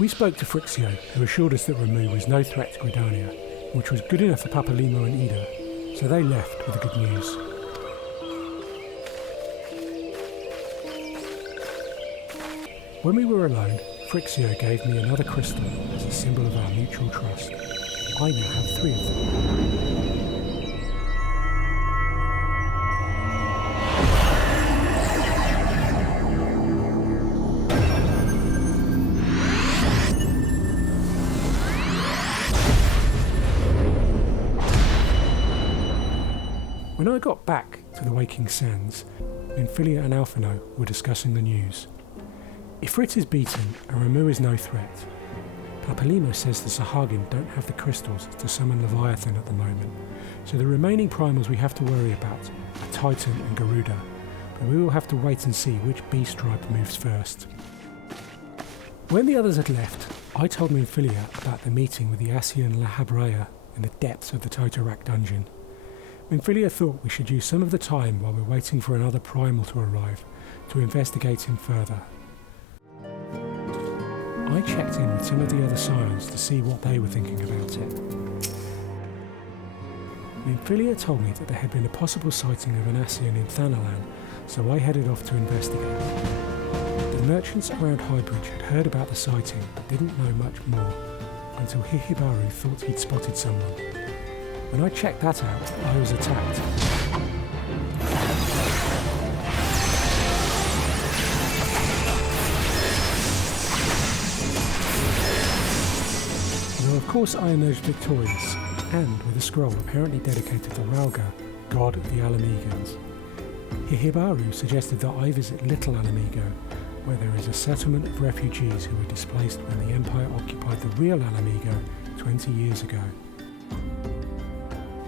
We spoke to Frixio, who assured us that Ramu was no threat to Gridania, which was good enough for Papalimo and Ida, so they left with the good news. When we were alone, Frixio gave me another crystal as a symbol of our mutual trust. I now have 3 of them. When I got back to the Waking Sands, Minfilia and Alphino were discussing the news. Ifrit is beaten and Ramu is no threat. Papalimo says the Sahagin don't have the crystals to summon Leviathan at the moment, so the remaining primals we have to worry about are Titan and Garuda, but we will have to wait and see which beast tribe moves first. When the others had left, I told Minfilia about the meeting with the Ascian Lahabrea in the depths of the Totorak dungeon. Minfilia thought we should use some of the time while we're waiting for another primal to arrive to investigate him further. I checked in with some of the other scions to see what they were thinking about it. Minfilia told me that there had been a possible sighting of an Ascian in Thanalan, so I headed off to investigate. The merchants around Highbridge had heard about the sighting but didn't know much more until Hihibaru thought he'd spotted someone. When I checked that out, I was attacked. Though of course I emerged victorious, and with a scroll apparently dedicated to Ralga, god of the Alamegans. Hihibaru suggested that I visit Little Alamigo, where there is a settlement of refugees who were displaced when the Empire occupied the real Alamigo 20 years ago.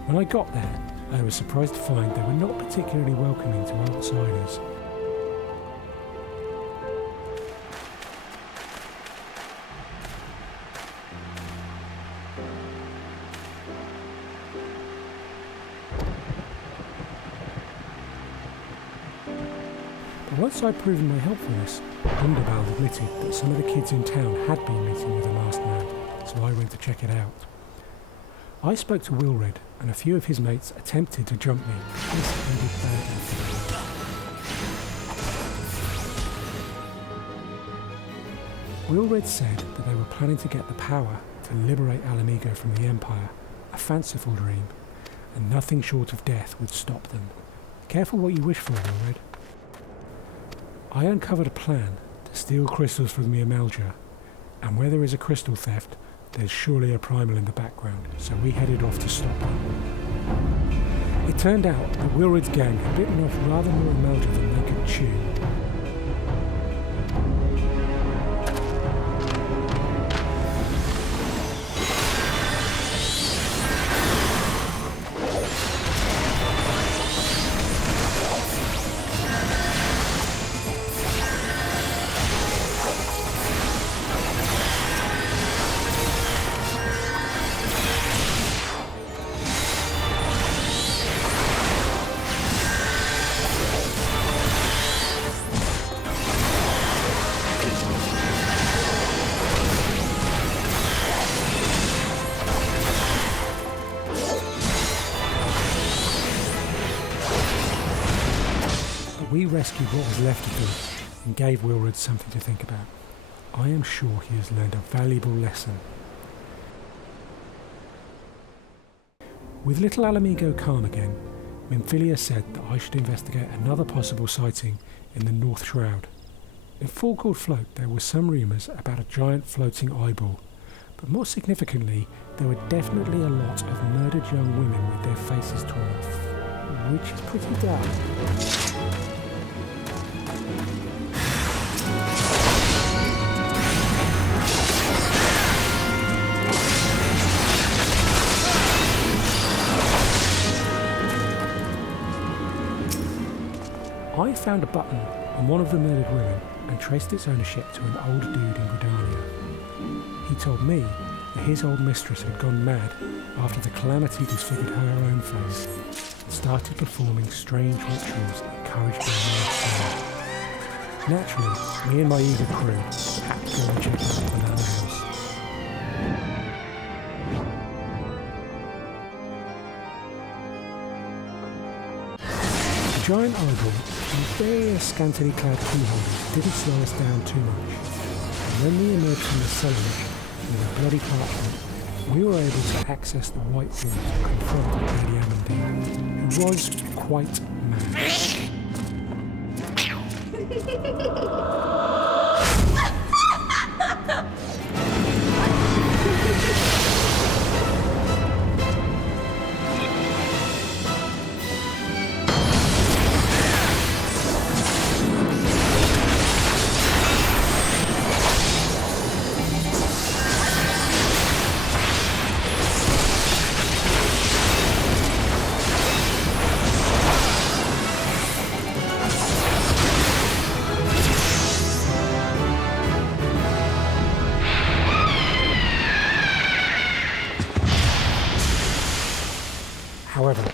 When I got there, I was surprised to find they were not particularly welcoming to outsiders. But once I'd proven my helpfulness, Underbald admitted that some of the kids in town had been meeting with a masked man, so I went to check it out. I spoke to Wilred, and a few of his mates attempted to jump me. This ended badly for them. Wilred said that they were planning to get the power to liberate Alamigo from the Empire, a fanciful dream, and nothing short of death would stop them. Careful what you wish for, Wilred. I uncovered a plan to steal crystals from the Amalja, and where there is a crystal theft, there's surely a primal in the background, so we headed off to stop them. It turned out that Wilred's gang had bitten off rather more Amalja than they could chew. We rescued what was left of them and gave Wilred something to think about. I am sure he has learned a valuable lesson. With Little Alamigo calm again, Minfilia said that I should investigate another possible sighting in the North Shroud. In Forecourt Float there were some rumours about a giant floating eyeball, but more significantly there were definitely a lot of murdered young women with their faces torn off, which is pretty dark. I found a button on one of the murdered women and traced its ownership to an old dude in Gridania. He told me that his old mistress had gone mad after the calamity disfigured her own face and started performing strange rituals that encouraged her mad. Naturally, me and my evil crew had to go and check out the animals. giant eyeball and various scantily clad keyholders didn't slow us down too much. And when we emerged from the cellarage with a bloody parchment, we were able to access the white room to confront Lady Amandine, who was quite mad. However,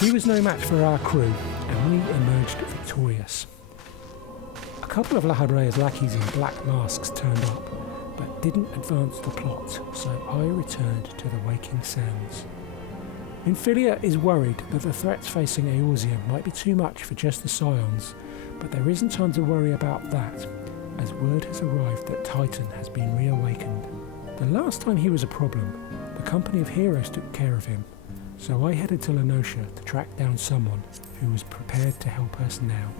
he was no match for our crew, and we emerged victorious. A couple of Lahabrea's lackeys in black masks turned up, but didn't advance the plot, so I returned to the Waking Sands. Minfilia is worried that the threats facing Eorzea might be too much for just the Scions, but there isn't time to worry about that, as word has arrived that Titan has been reawakened. The last time he was a problem, the company of heroes took care of him, so I headed to Lenosha to track down someone who was prepared to help us now.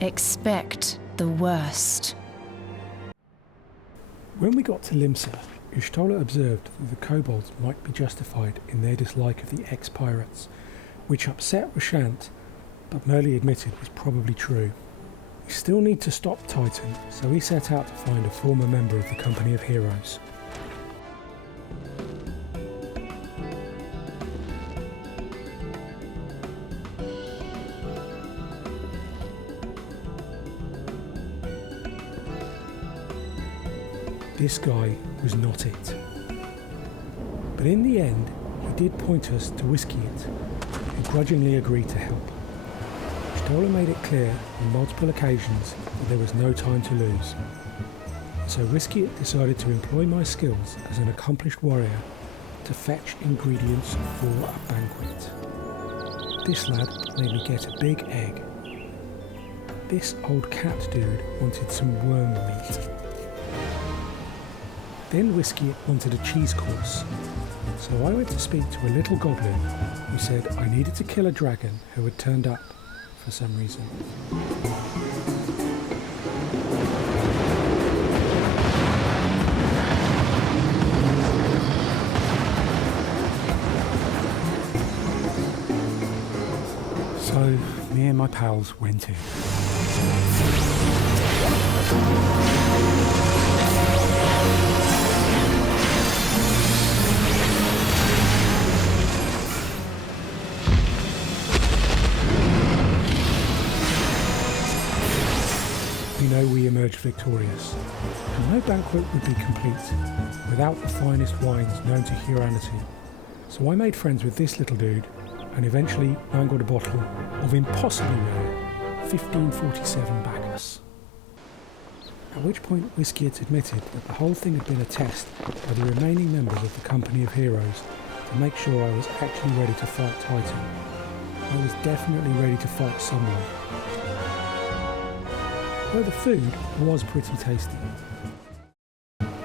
Expect the worst. When we got to Limsa, Y'shtola observed that the Kobolds might be justified in their dislike of the ex-pirates, which upset Rashant, but merely admitted was probably true. We still need to stop Titan, so we set out to find a former member of the Company of Heroes. This guy was not it. But in the end, he did point us to Whiskeyit, who grudgingly agreed to help. Y'shtola made it clear on multiple occasions that there was no time to lose. So Whiskeyit decided to employ my skills as an accomplished warrior to fetch ingredients for a banquet. This lad made me get a big egg. This old cat dude wanted some worm meat. Then Whiskeyit wanted a cheese course, so I went to speak to a little goblin who said I needed to kill a dragon who had turned up for some reason. So me and my pals went in. We emerged victorious, and no banquet would be complete without the finest wines known to humanity. So I made friends with this little dude, and eventually mangled a bottle of impossibly rare 1547 Bacchus. At which point Whiskeyit admitted that the whole thing had been a test by the remaining members of the Company of Heroes to make sure I was actually ready to fight Titan. I was definitely ready to fight someone. Though the food was pretty tasty.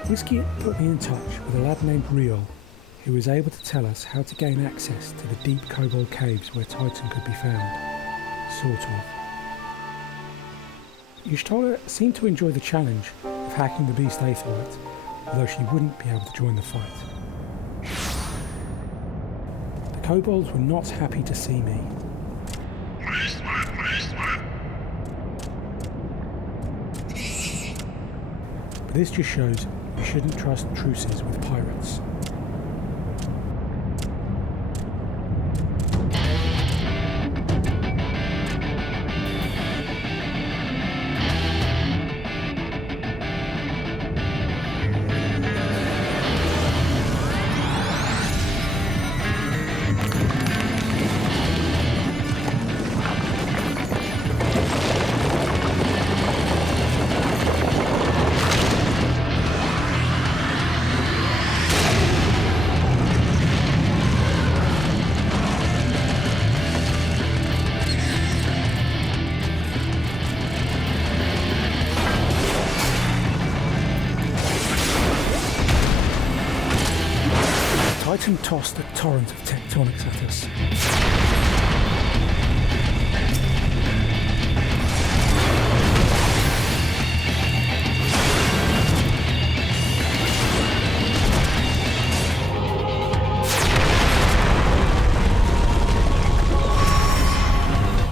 Whiskeyit put me in touch with a lad named Riol, who was able to tell us how to gain access to the deep Kobold caves where Titan could be found. Sort of. Y'shtola seemed to enjoy the challenge of hacking the beast Aetherite, although she wouldn't be able to join the fight. The Kobolds were not happy to see me. But this just shows you shouldn't trust truces with pirates. Britain tossed a torrent of tectonics at us.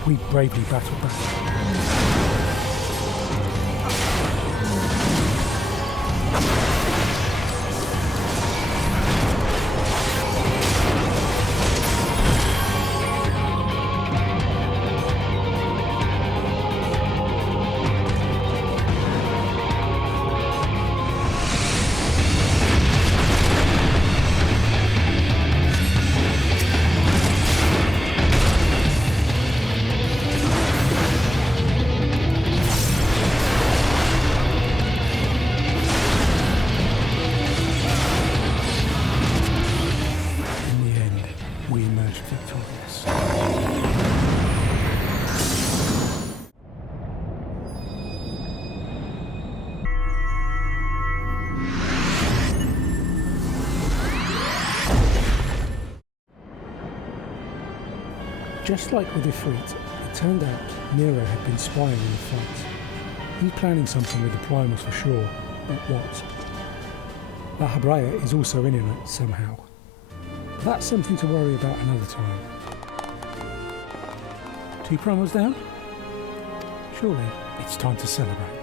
We bravely battled back. We emerged victorious. Just like with Ifrit, it turned out Nero had been spying on the fight. He's planning something with the Primal for sure, but what? Lahabrea is also in on it somehow. That's something to worry about another time. 2 Primals down? Surely it's time to celebrate.